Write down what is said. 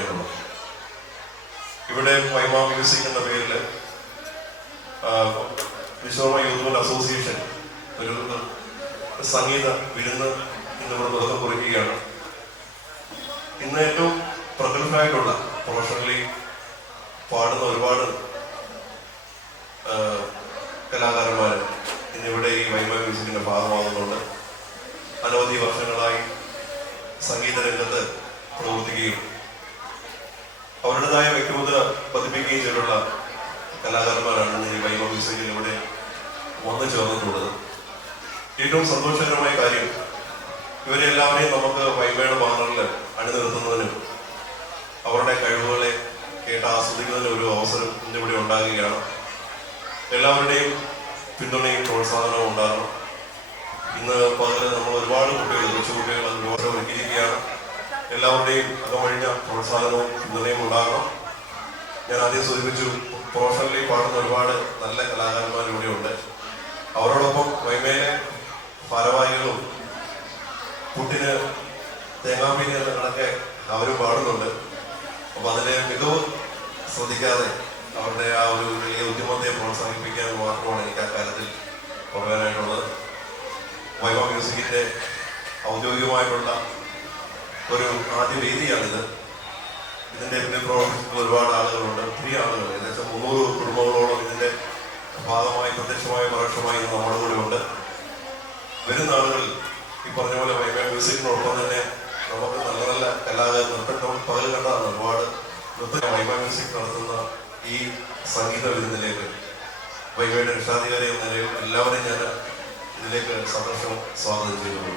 ഓർമ്മിപ്പിക്കാനുള്ളത്. ഇവിടെ വൈമ മ്യൂസിക് എന്ന പേരിൽ വിശ്വകർമ്മ യൂത്ത് അസോസിയേഷൻ ഒരു സംഗീത വിരുന്ന് ഇന്നിവിടെ തുടക്കം കുറിക്കുകയാണ്. ഇന്ന് ഏറ്റവും പ്രഗത്ഭരായിട്ടുള്ള പ്രൊഫഷണലി പാടുന്ന ഒരുപാട് കലാകാരന്മാർ ഇന്നിവിടെ ഈ വൈമ മ്യൂസിക്കിന്റെ ഭാഗമാകുന്നുണ്ട്. അനവധി വർഷങ്ങളായി സംഗീത രംഗത്ത് പ്രവർത്തിക്കുകയും അവരുടേതായ വ്യക്തിമുദ്ര പതിപ്പിക്കുകയും ചെയ്തിട്ടുള്ള കലാകാരന്മാരാണ് ഈ വൈമ മ്യൂസിക്കിൽ ഇവിടെ വന്നു ചേർന്നിട്ടുള്ളത്. ഏറ്റവും സന്തോഷകരമായ കാര്യം ഇവരെല്ലാവരെയും നമുക്ക് വൈമയുടെ ബാനറിൽ അണിനിർത്തുന്നതിനും അവരുടെ കഴിവുകളെ കേട്ട് ആസ്വദിക്കുന്നതിനും ഒരു അവസരം ഇന്നിവിടെ ഉണ്ടാകുകയാണ്. എല്ലാവരുടെയും പിന്തുണയും പ്രോത്സാഹനവും ഉണ്ടാകണം. ഇന്ന് പകല് നമ്മൾ ഒരുപാട് കുട്ടികൾ, കൊച്ചുകുട്ടികൾ അതിന് ഒരുക്കിയിരിക്കുകയാണ്. എല്ലാവരുടെയും അകമഴിഞ്ഞ പ്രോത്സാഹനവും പിന്തുണയും ഉണ്ടാകണം. ഞാൻ ആദ്യം സൂചിപ്പിച്ചു, പ്രൊഫഷണലി പാടുന്ന ഒരുപാട് നല്ല കലാകാരന്മാർ ഇവിടെയുണ്ട്. അവരോടൊപ്പം വൈമയിലെ ഭാരവാഹികളും പുട്ടിന് തേങ്ങാമീൻ എന്ന കണക്കെ അവരും പാടുന്നുണ്ട്. അപ്പൊ അതിലെ മികവ് ശ്രദ്ധിക്കാതെ അവരുടെ ആ ഒരു വലിയ ഉദ്യമത്തെ പ്രോത്സാഹിപ്പിക്കാൻ മാത്രമാണ് എനിക്ക് അക്കാര്യത്തിൽ പറയാനായിട്ടുള്ളത്. വൈമ മ്യൂസിക്കിന്റെ ഔദ്യോഗികമായിട്ടുള്ള ഒരു ആദ്യ വേദിയാണിത്. ഇതിന്റെ പിന്നിൽ പ്രവർത്തിക്കുന്ന ഒരുപാട് ആളുകളുണ്ട്, ഒത്തിരി ആളുകൾ, ഏകദേശം 300 കുടുംബങ്ങളോളം ഇതിന്റെ ഭാഗമായി പ്രത്യക്ഷമായി പരോക്ഷമായി നമ്മുടെ കൂടെ ഉണ്ട്. വരുന്ന ആളുകൾ ഈ പറഞ്ഞ പോലെ വൈമ മ്യൂസിക്കിനോടൊപ്പം തന്നെ നമുക്ക് നല്ല നല്ല കലാകാരൻ നൃത്തം പകൽ കണ്ടാണ് ഒരുപാട് വൈമ മ്യൂസിക് നടത്തുന്ന ഈ സംഗീത വിരുന്നിലേക്ക് വൈമയുടെ രക്ഷാധികാരി എന്ന നിലയിൽ എല്ലാവരെയും ഞാൻ ഇതിലേക്ക് സന്തോഷം സ്വാഗതം ചെയ്തു.